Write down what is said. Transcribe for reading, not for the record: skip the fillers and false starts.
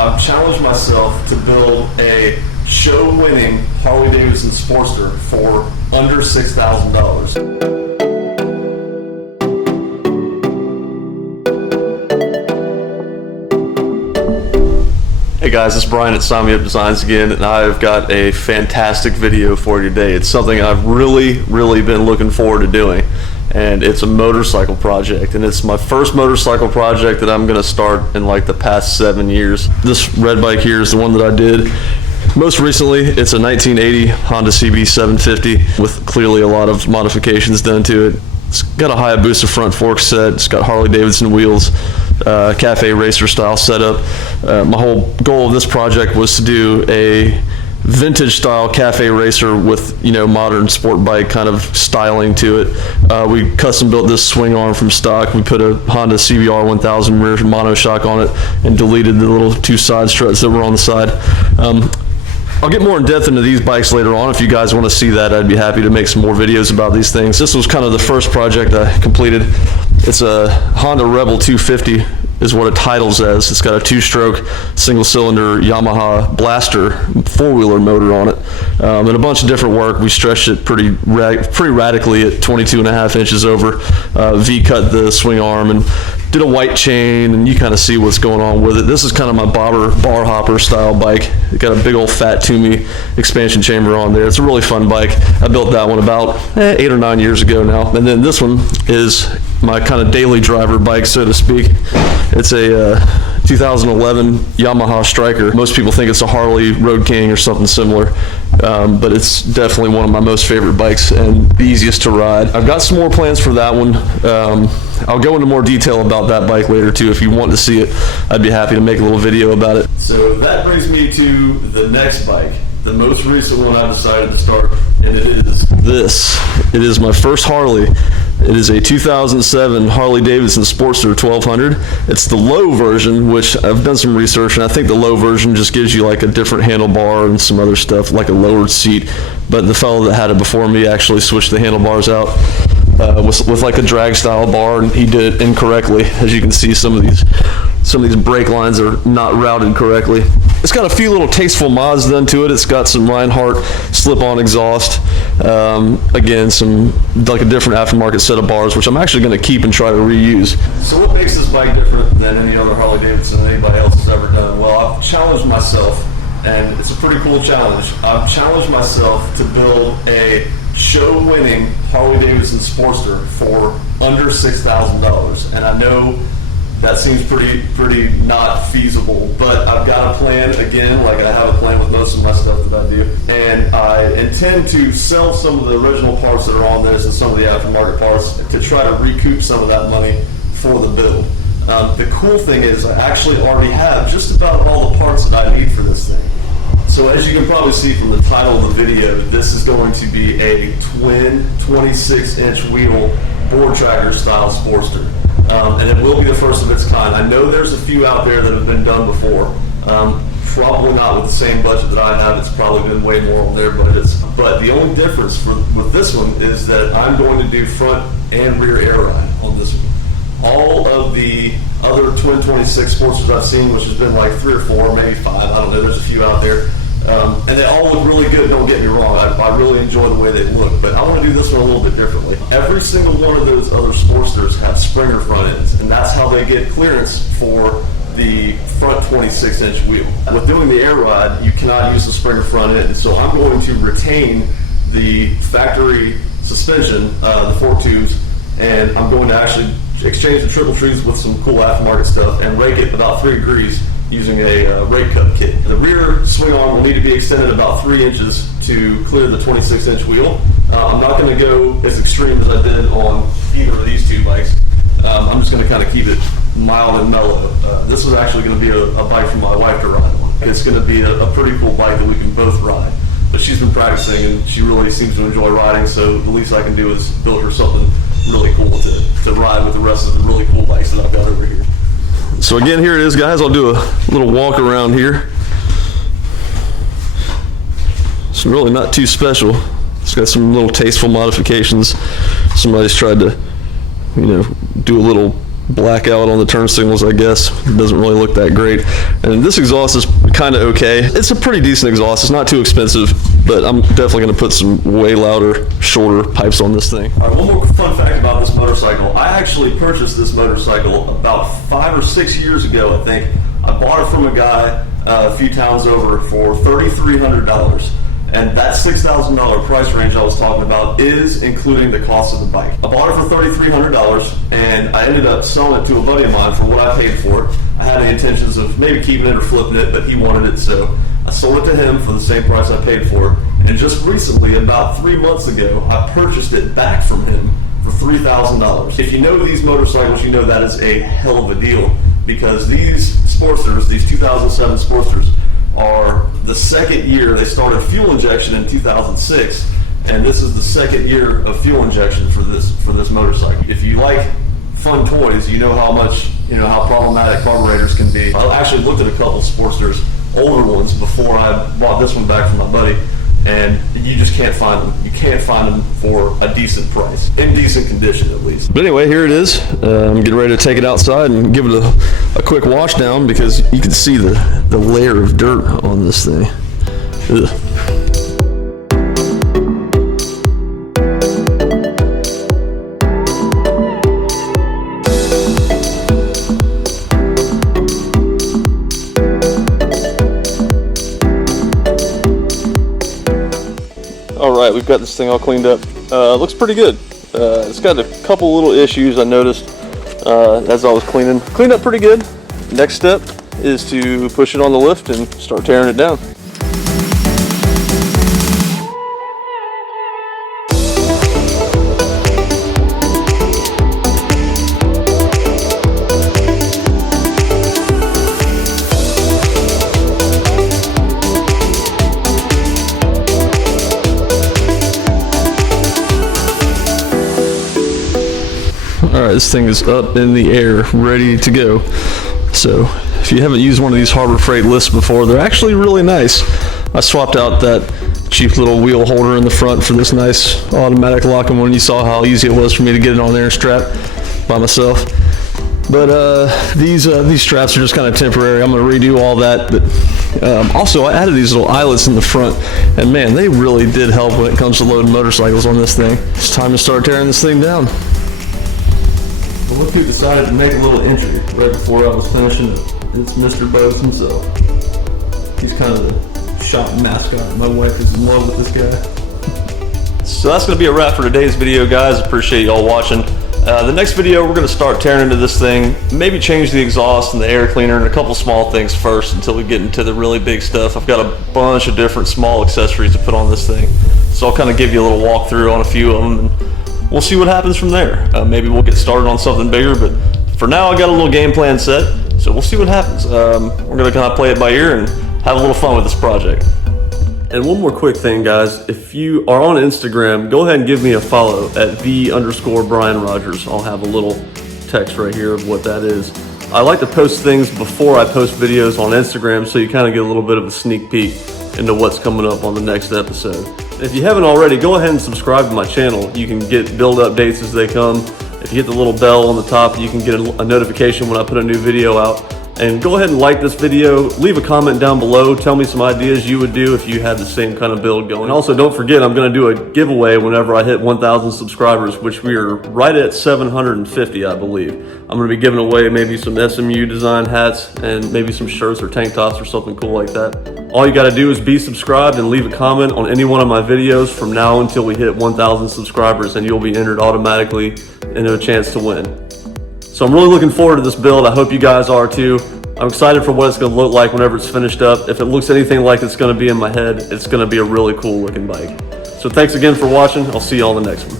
I've challenged myself to build a show-winning Harley-Davidson Sportster for under $6,000. Hey guys, it's Brian at Sign Me Up Designs again, and I've got a fantastic video for you today. It's something I've really been looking forward to doing, and it's a motorcycle project, and it's my first motorcycle project that I'm going to start in like the past 7 years. This red bike here is the one that I did most recently. It's a 1980 Honda CB 750 with clearly a lot of modifications done to it. It's got a Hayabusa front fork set, it's got Harley-Davidson wheels, cafe racer style setup. My whole goal of this project was to do a vintage style cafe racer with, you know, modern sport bike kind of styling to it. We custom built this swing arm from stock. We put a Honda CBR 1000 rear monoshock on it and deleted the little two side struts that were on the side. I'll get more in depth into these bikes later on. If you guys want to see that, I'd be happy to make some more videos about these things. This was kind of the first project I completed. It's a Honda Rebel 250 is what it titles as. It's got a two-stroke single-cylinder Yamaha Blaster four-wheeler motor on it, and a bunch of different work. We stretched it pretty radically at 22.5 inches over, V-cut the swing arm, and did a white chain, and you kind of see what's going on with it. This is kind of my bar hopper style bike. It got a big old fat Toomey expansion chamber on there. It's a really fun bike. I built that one about 8 or 9 years ago now. And then this one is my kind of daily driver bike, so to speak. It's a 2011 Yamaha Striker. Most people think it's a Harley Road King or something similar, but it's definitely one of my most favorite bikes and the easiest to ride. I've got some more plans for that one. I'll go into more detail about that bike later too. If you want to see it, I'd be happy to make a little video about it. So that brings me to the next bike, the most recent one I decided to start, and it is this. It is my first Harley. It is a 2007 Harley-Davidson Sportster 1200. It's the low version, which I've done some research, and I think the low version just gives you like a different handlebar and some other stuff, like a lowered seat. But the fellow that had it before me actually switched the handlebars out with like a drag style bar, and he did it incorrectly. As you can see, some of these brake lines are not routed correctly. It's got a few little tasteful mods done to it. It's got some Reinhardt slip-on exhaust. Again, some like a different aftermarket set of bars, which I'm actually going to keep and try to reuse. So what makes this bike different than any other Harley-Davidson that anybody else has ever done? Well, I've challenged myself, and it's a pretty cool challenge. I've challenged myself to build a show-winning Harley-Davidson Sportster for under $6,000, and I know that seems pretty not feasible, but I've got a plan, again, like I have a plan with most of my stuff that I do, and I intend to sell some of the original parts that are on this and some of the aftermarket parts to try to recoup some of that money for the build. The cool thing is I actually already have just about all the parts that I need for this thing. So as you can probably see from the title of the video, this is going to be a twin 26-inch wheel board tracker style Sportster. And it will be the first of its kind. I know there's a few out there that have been done before. Probably not with the same budget that I have. It's probably been way more on their budgets. But the only difference with this one is that I'm going to do front and rear air ride on this one. All of the other twin 26 Sportsters I've seen, which has been like 3 or 4, maybe 5, I don't know, there's a few out there. And they all look really good, don't get me wrong. I really enjoy the way they look, but I want to do this one a little bit differently. Every single one of those other Sportsters have Springer front ends, and that's how they get clearance for the front 26-inch wheel. With doing the air ride, you cannot use the Springer front end, so I'm going to retain the factory suspension, the fork tubes, and I'm going to actually exchange the triple trees with some cool aftermarket stuff and rake it about 3 degrees using a rake cut kit. And the rear swing arm will need to be extended about 3 inches to clear the 26-inch wheel. I'm not going to go as extreme as I did on either of these two bikes. I'm just going to kind of keep it mild and mellow. This is actually going to be a bike for my wife to ride on. It's going to be a pretty cool bike that we can both ride. But she's been practicing and she really seems to enjoy riding, so the least I can do is build her something really cool to ride with the rest of the really cool bikes that I've got over here. So again, here it is, guys. I'll do a little walk around here. It's really not too special. It's got some little tasteful modifications. Somebody's tried to, you know, do a little blackout on the turn signals, I guess. It doesn't really look that great. And this exhaust is kind of okay. It's a pretty decent exhaust. It's not too expensive, but I'm definitely going to put some way louder, shorter pipes on this thing. All right, one more fun fact about this motorcycle. I actually purchased this motorcycle about 5 or 6 years ago, I think. I bought it from a guy a few towns over for $3,300. And that $6,000 price range I was talking about is including the cost of the bike. I bought it for $3,300, and I ended up selling it to a buddy of mine for what I paid for it. I had the intentions of maybe keeping it or flipping it, but he wanted it, so I sold it to him for the same price I paid for it. And just recently, about 3 months ago, I purchased it back from him for $3,000. If you know these motorcycles, you know that is a hell of a deal, because these Sportsters, these 2007 Sportsters, are the second year. They started fuel injection in 2006, and this is the second year of fuel injection for this motorcycle. If you like fun toys, you know how problematic carburetors can be. I actually looked at a couple Sportsters, older ones, before I bought this one back from my buddy, and you just can't find them. You can't find them for a decent price, in decent condition at least. But anyway, here it is. I'm getting ready to take it outside and give it a quick wash down, because you can see the layer of dirt on this thing. Ugh. All right, we've got this thing all cleaned up. Looks pretty good. It's got a couple little issues I noticed as I was cleaning. Cleaned up pretty good. Next step is to push it on the lift and start tearing it down. All right, this thing is up in the air, ready to go. So if you haven't used one of these Harbor Freight lifts before, they're actually really nice. I swapped out that cheap little wheel holder in the front for this nice automatic locking one. You saw how easy it was for me to get it on there and strap by myself. But these straps are just kind of temporary. I'm going to redo all that. But also, I added these little eyelets in the front, and man, they really did help when it comes to loading motorcycles on this thing. It's time to start tearing this thing down. Well, look who decided to make a little entry right before I was finishing it. It's Mr. Bose himself. He's kind of the shop mascot. My wife is in love with this guy. So that's going to be a wrap for today's video, guys. Appreciate y'all watching. The next video, we're going to start tearing into this thing, maybe change the exhaust and the air cleaner and a couple small things first until we get into the really big stuff. I've got a bunch of different small accessories to put on this thing. So I'll kind of give you a little walkthrough on a few of them, and we'll see what happens from there. Maybe we'll get started on something bigger, but for now I got a little game plan set, so we'll see what happens. We're going to kind of play it by ear and have a little fun with this project. And one more quick thing, guys. If you are on Instagram, go ahead and give me a follow at _Brian Rogers. I'll have a little text right here of what that is. I like to post things before I post videos on Instagram, so you kind of get a little bit of a sneak peek into what's coming up on the next episode. If you haven't already, go ahead and subscribe to my channel. You can get build updates as they come. If you hit the little bell on the top, you can get a notification when I put a new video out. And go ahead and like this video, leave a comment down below, tell me some ideas you would do if you had the same kind of build going. And also don't forget, I'm gonna do a giveaway whenever I hit 1,000 subscribers, which we are right at 750, I believe. I'm gonna be giving away maybe some SMU design hats and maybe some shirts or tank tops or something cool like that. All you gotta do is be subscribed and leave a comment on any one of my videos from now until we hit 1,000 subscribers, and you'll be entered automatically into a chance to win. So I'm really looking forward to this build. I hope you guys are too. I'm excited for what it's going to look like whenever it's finished up. If it looks anything like it's going to be in my head, it's going to be a really cool looking bike. So thanks again for watching. I'll see you on the next one.